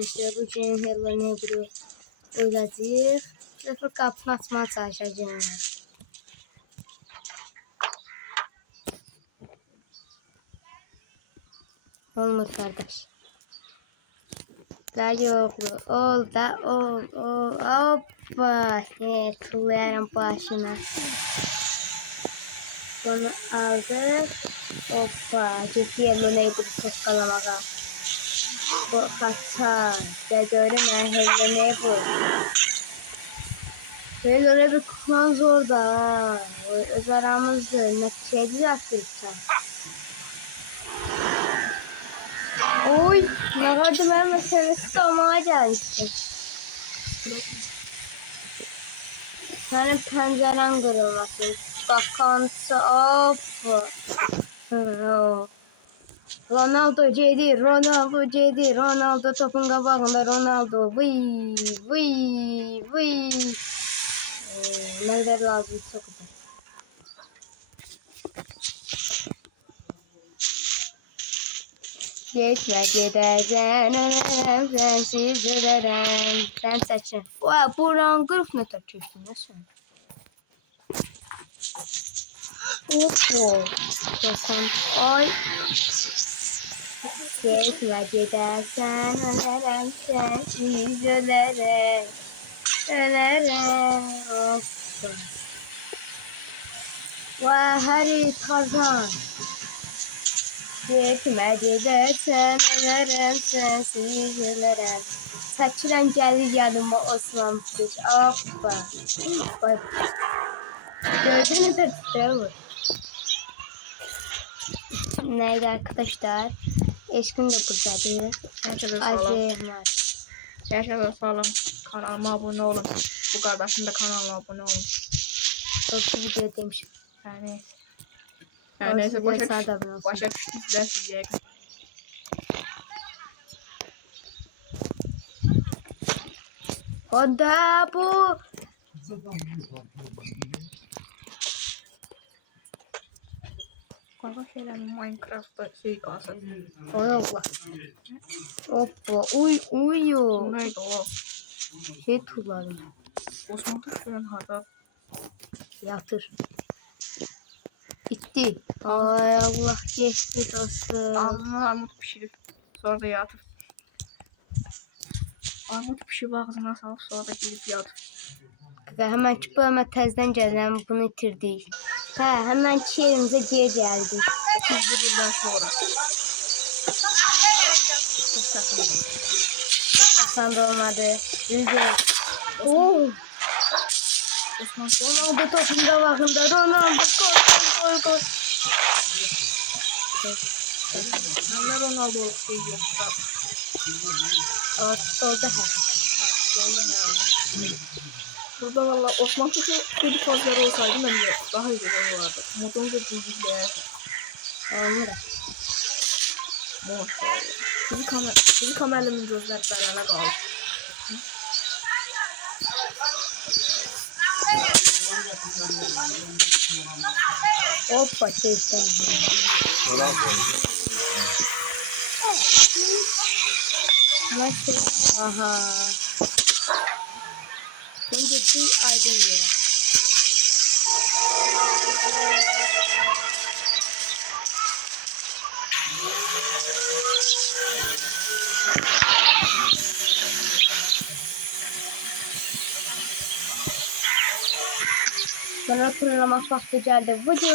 arkadaşlar. Bugün Hello Neighbor'ı oynayacağız. Sıfır kapını açmaya çalışacağım. Olmaz kardeş. Da yoklu. Ol da ol. Hoppa. Evet, tıklayarım başına. Bunu aldık. Hoppa. Ciddi Hello Neighbor'ı toskalamağa. Bu kaçar. Dedöre ben Hello Neighbor. Hello Neighbor kuman zor da. Öz aramızda neticeli yaptırırsan. Oy, ne kadar ben meselesi olmaya gelmiştim. Senin penceren kırılmasın. Bakansı hop. Ronaldo Cedi, Ronaldo Cedi, Ronaldo topun kabağında Ronaldo. Vıy, vıy, vıy. Neler lazım çok güzel. Geçme gidersen ölerim sensiz ölerim. Sen seçin. Vay buran kırık ne takıyorsun ne sen? Oho. Dokun. Ay. Geçme gidersen ölerim sensiz ölerim. Ölerim. Hoppa. Vay Harry Tarzan. Geçme gidersen ölerim sensiz ölerim. Saçıran gelir yanıma Osman Kılıç. Hoppa. Bak. Gördünüz mü tutuyor? Neydi arkadaşlar? Eşkin de buradadır. Azim var. Yaşa sağlam. Kanalıma abone olun. Bu kardeşim de kanalına abone olun. Çok video demişim. Yani neyse başa düştüler size. O da bu. Kanka şeyler Minecraft'ta şey kalsın. Allah. Hoppa. Uyu. Bu neydi o? Şey turladım. Osman Tuşlu'nun harda. Yatır. Bitti. Ay Allah geçti dostum. Ağzına armut pişirip sonra da yatır. Armut pişirip ağzına salıp sonra da gidip yatır. Hemen çıkıp hemen tezden geldim. Bunu itirdik. Hemen çiğerimize geri geldik. 31 yıldan sonra. Çok takıldım. Hasan da olmadı. Güzel. Oo. Osman Ronaldo topunda bakımda. Ronaldo gol. Neler Ronaldo'luk şey yok. Solda her. Burada valla Osman Tuşlu çocuk fazları olsaydı bence daha güzel olardı. Modunu da düzgünler. Olur. Maşallah. Bizi kamerlemin gözler beraber kaldı. Hoppa şeyden. Nasıl? Aha. Şimdi bir aydın yeri. Bana fırlamak vakti geldi. Vudu.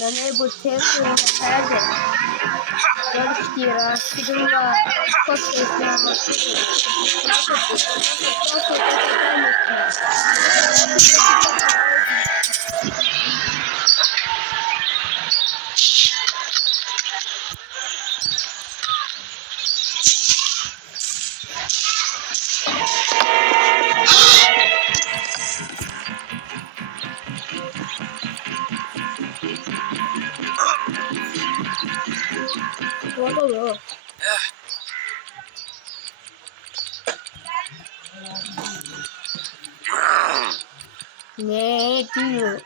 Ne bu tepkiyle nerede? Görüştüğü rahatsızlığımla çok esnafım. Orada Ne diyor?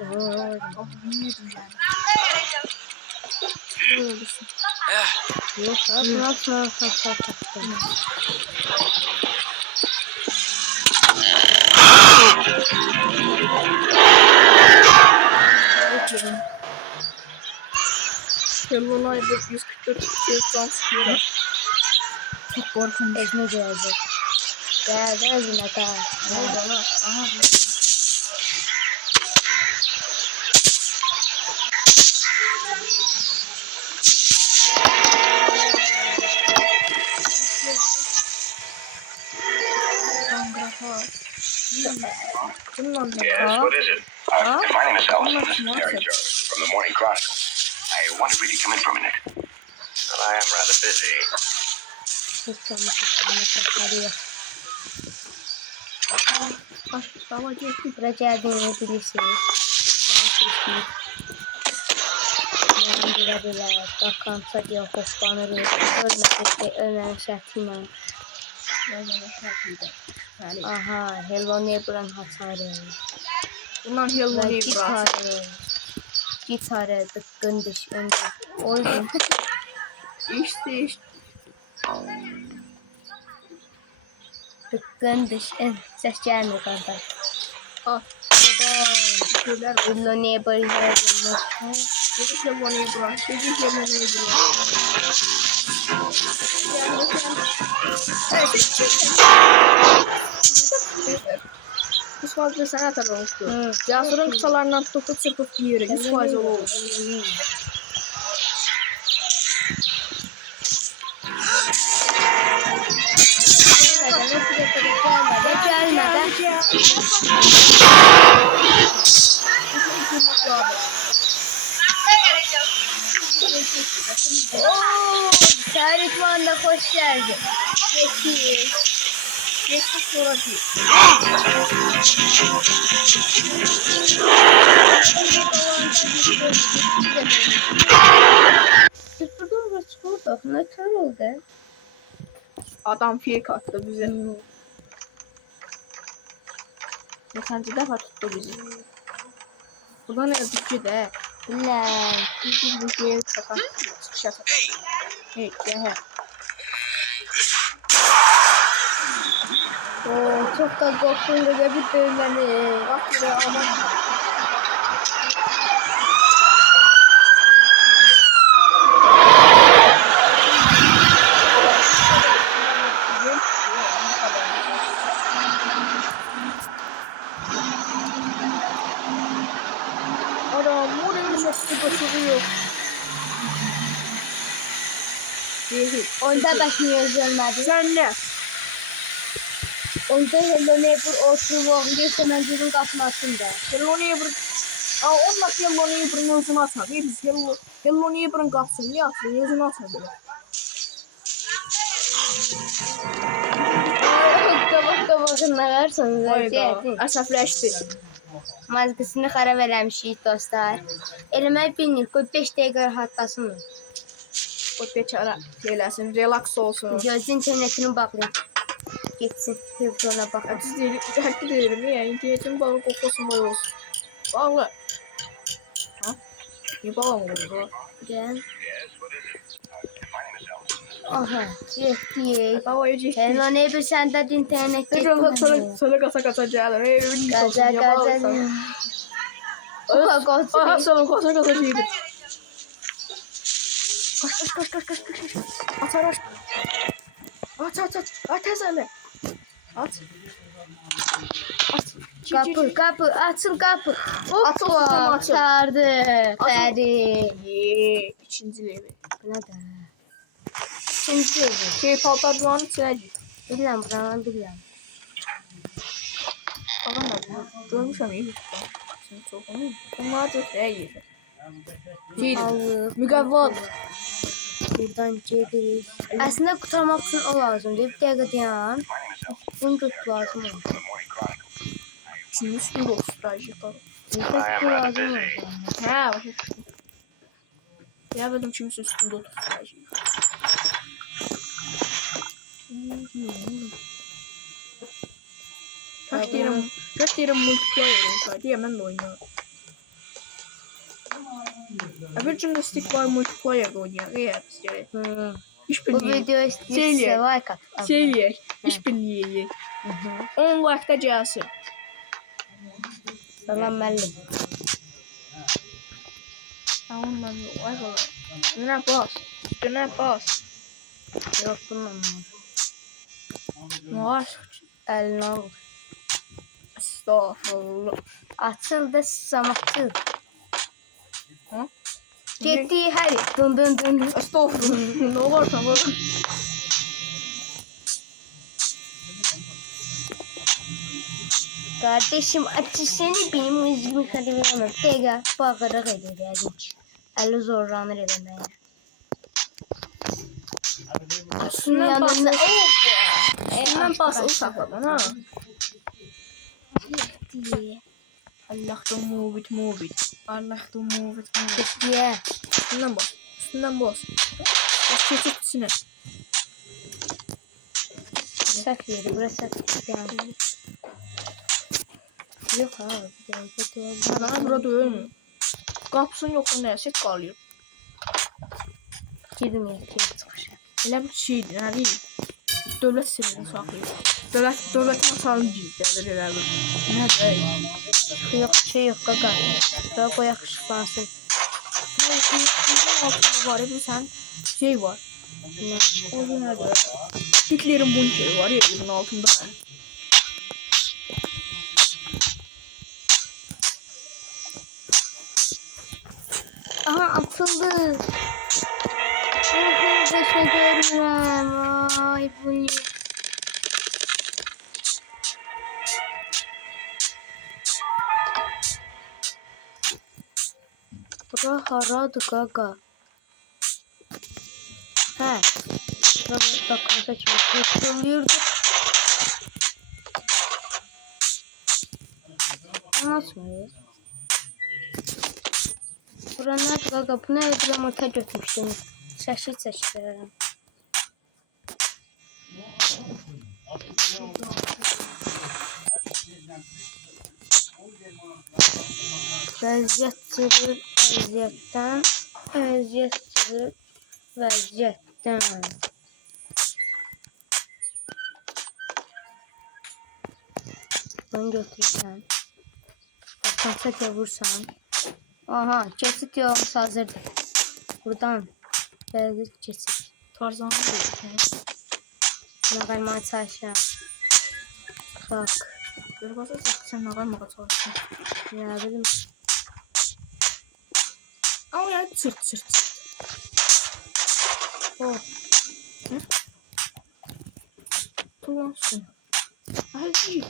olursun. Yok abi. Nasıl? Hello Neighbor 144 kişiye sıkıyor. Çok korkunç. Ezme gelecek. Geldi ezme daha. Ne oldu lan? Aha. Yes, what is it? My name is Allison. This is Terry Jarvis from the Morning Chronicle. I wondered if you come in for a minute. Well, I am rather busy. Buraya geldiğini bilirsiniz. Ben böyle bakansa diye hoplanırım. Ölmesek de ölmenin şartıyla. Aha, Hello Neighbor'ın hasarı. Bunlar Hello Ve Neighbor. gitarı dıkkın düşkün. O yüzden İşte. dıkkın düşkün. Ses gelmiyor kardeş. Ah. Babam. Hello Neighbor'ı yazılmış. Dedik Hello Neighbor. Dedik Hello Neighbor. Biz fazla sana tabi oluştu. Casur'un kısalarından tutup çırpıp giyiyor. 100% olur. Sarıtman'da hoş geldin. Geçti sonra değil. Tutturduğum bir çikolata. Ne tür oldu? Adam fake attı bize. Kaçıncı defa tuttu bizi. Bu da ne yazık de. Bilmem. Bir şey sakan. Şaka. Hey, gel. Oo, çok da korktum da bir bölmeni. Bak buraya aman. Adam buraya çok kaçırıyor. Onda bakmıyoruz ölmedi. Sen ne? Onda Hello Neighbor oturup oğluysa mencurun katmasında. Hello Neighbor. Aa, onlar Hello Neighbor'ın özünü atar. Biz Hello Neighbor'ın kapsını niye atıyor? Özünü atar böyle. Kabakına versanız Hayda. Əsəbləşdi. Mazgısını xarab eləmişik dostlar. Eləmək bilmir, qoy 5 dəqiqə rahatlasın. O beçara eləsin, relaks olsun. Gözün internetini bağlayın. Geçsin, televizyona baxın. Həkki deyirəm, yəni internetin bağı qoxusun boy olsun. Bağlı. Ha? Ne bağlı oldu? Gel. Aha, getdik. Havaya getdik. Hello Neighbor, səndə də internet getdi. Sana qasa gəlir. Qaza. Oha, qaza. Aha, sana qasa gəlir. Kaç. Aç. At səni. At. Kapı, açıl kapı. Açıl, Hoppa, açıl. sardı. Fəri. İkinci levi. Bu nə də? İkinci levi. Şey paltarların içine gir. Bilmem, buranı bilmem. Bakın da görmüşəm iyi. Şimdi çok onu. Bunlar da iyi. Şey, müqəvvat. Buradan gedirik. Əslində qurtarmaq üçün o lazımdır. Bir dəqiqə dayan. Bunu tut lazım olur. Şimdi üstünde olsun stajyaklar. Bu lazım olur. Ha, başa düştüm. Ya benim kimse üstünde olsun stajyaklar. Kaç diyelim multiplayer olsaydı hemen de oynuyor. Bir jimnastik var, multiplayer oynayaq. Gerek. İş Bu birliği. video istəyirsə like at. Seyriyək. İş birliği eləyək. 10 like'da gəlsin. Salam müəllim. Tamam ben vay valla. Üstüne bas. Üstüne bas. Yox, bununla. Var. Əlinə al. Estağfurullah. Açıldı, susam açıl. Ha? Getdi, hadi. Dın dın dın dın. Estağfurullah. Ne varsa var. Kardeşim açışını benim üzgün kaderimem. Tega bağırarak ederim. Eli zorlanır edemeye. Üstünden basılı. Üstünden basılı Baş- sakladan ha. Diye. Allah'tan move it move it. Allah'tan move it move it. Diye. Üstünden bas. Üstünden bas. Bas geçit içine. Sef yeri. Burası sef yeri. Yok abi. Bana burada ölmüyor. Kapısının yoksa neyse kalıyor. Girdim yetkiye çıkışa. Elə bir şeydir, nə deyil. Dövlət sirrini saxlayır. Dövlətin atalını gizlədir elə bir. Nə deyil. Yok şey yok gaga. Daha koyak ışıklansın. Bunun altında var ya bir sən şey var. Ne? O nədir? Hitlerin bunkeri var ya evin altında. Aha atıldı. Başına görürüm. Ay bu ne? Bura haradır gaga. Hə. Bakırda kimi tutuluyordu. Nasıl mı? Bura nədir gaga? Bu nə bir amorta götürmüşdüm. Şaşır çəkirəm. Vəziyyət sürür, vəziyyətdən, vəziyyət sürür, vəziyyətdən. Bunu götürürsən. Konset vursan. Aha, kesit yolumuz hazırdır. Buradan böyle kesit. Tarzanı deyil. Buna kalmaya çalışıram. Bak, Belə basarsan sən nə qalmağa çalışsın. ne bileyim. Ama ya çırt. Oh, Kullansın. Hadi.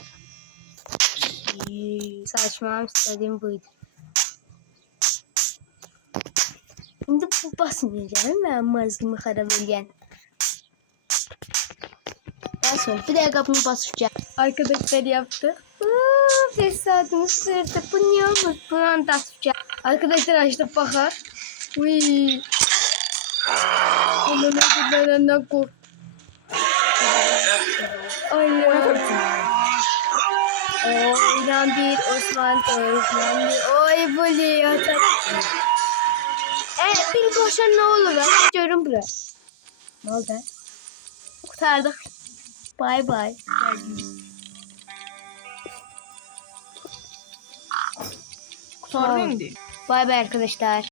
saçmam istediğim buydu. Şimdi bu basmayacağım. Ben mazgımı harap edeceğim. Daha sonra bir daha kapımı basacağım. Arkadaşlar yaptı. 5 saatimi sürdü. Bu niye olur? Bu anda atacağım. Arkadaşlar açtık bakar. Uy. Bunu ne benden kork. Allah. Oynan bir Osman Özman bir. Oy bu ya. Bir boşa ne olur? Ben görün buraya. Ne oldu? Kurtardık. Bye bye. Kurtardın indi. Bye bye arkadaşlar.